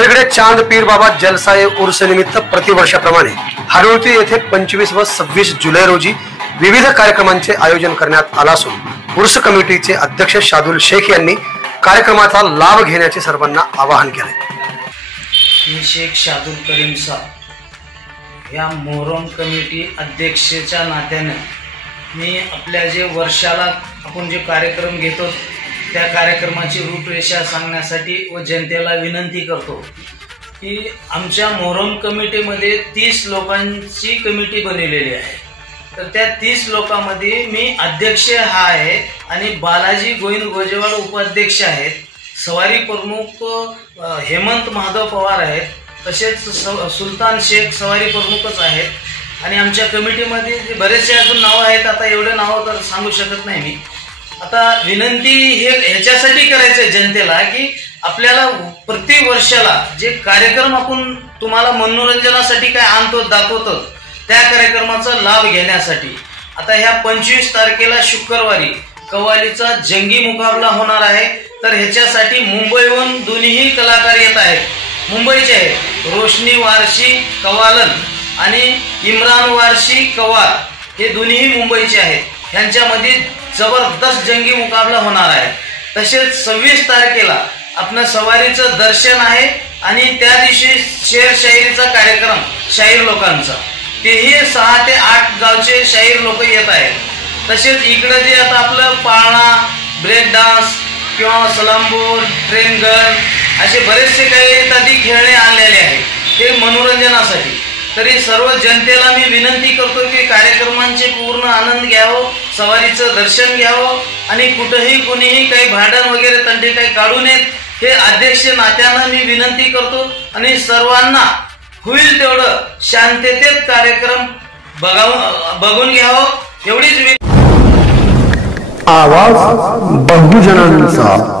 सगळीकडे चांद पीर बाबा जलसाये उर्स निमित्त प्रतिवर्षाप्रमाणे हाडोळती येथे 25 व 26 जुलै रोजी विविध कार्यक्रमांचे आयोजन करण्यात आले असून उर्स कमिटीचे अध्यक्ष शादुल शेख यांनी कार्यक्रमाचा लाभ घेण्याचे सर्वांना आवाहन केले। मी शेख शादुल करीम साहब या मोहरम कमिटी अध्यक्षाच्या नात्याने मी आपल्या जे वर्षाला आपण जे कार्यक्रम घेतो त्या कार्यक्रमाची रूपरेषा सांगण्यासाठी व जनतेला विनंती करतो की आमच्या मोहरम कमिटीमध्ये 30 लोकांची कमिटी बनवलेली आहे। तर त्या 30 लोकांमध्ये मी अध्यक्ष हा आहे आणि बालाजी गोविंद गोजेवाड उपाध्यक्ष आहेत, सवारी प्रमुख हेमंत महादेव पवार आहेत, तसेच सुलतान शेख सवारी प्रमुखच आहेत आणि आमच्या कमिटीमध्ये बरेचसे अजून नाव आहेत। आता एवढे नाव तर सांगू शकत नाही मी। आता विनंती ह्याच्यासाठी करायचं आहे जनतेला की आपल्याला प्रति वर्षाला जे कार्यक्रम आपण तुम्हाला मनोरंजनासाठी काय आणतो दाखवतो त्या कार्यक्रमाचा लाभ घेण्यासाठी आता ह्या 25 तारखेला शुक्रवारी कव्वालीचा जंगी मुकाबला होणार आहे। तर ह्याच्यासाठी मुंबईहून दोन्ही कलाकार येत आहेत, मुंबईचे आहेत रोशनी वारशी कवालन आणि इम्रान वारशी कवाल, हे दोन्ही मुंबईचे आहेत। ह्यांच्यामध्ये जबरदस्त जंगी मुकाबला होणार आहे। तसेच 26 तारखेला आपल्या सवारीचं दर्शन आहे आणि त्या दिवशी शेर शायरीचा कार्यक्रम शाहीर लोकांचा, तेही 6 ते 8 गावचे शाहीर लोक येत आहेत। तसेच इकडे जे आता आपलं पाळणा, ब्रेक डान्स किंवा सलामबोर, ट्रेन गन असे बरेचसे काही इत्यादी खेळणे आणलेले आहेत, ते मनोरंजनासाठी। तरी सर्व जनतेला मी विनंती करतो की कार्यक्रमांचे पूर्ण आनंद घ्यावं, सवारीचं दर्शन घ्यावं आणि कुठेही कुणीही काही भांडण वगैरे तंटे काही काढू नयेत, हे अध्यक्ष नात्यानं मी विनंती करतो आणि सर्वांना होईल तेवढं शांततेत कार्यक्रम बघून घ्यावं एवढीच आवाज बहुजनांचा।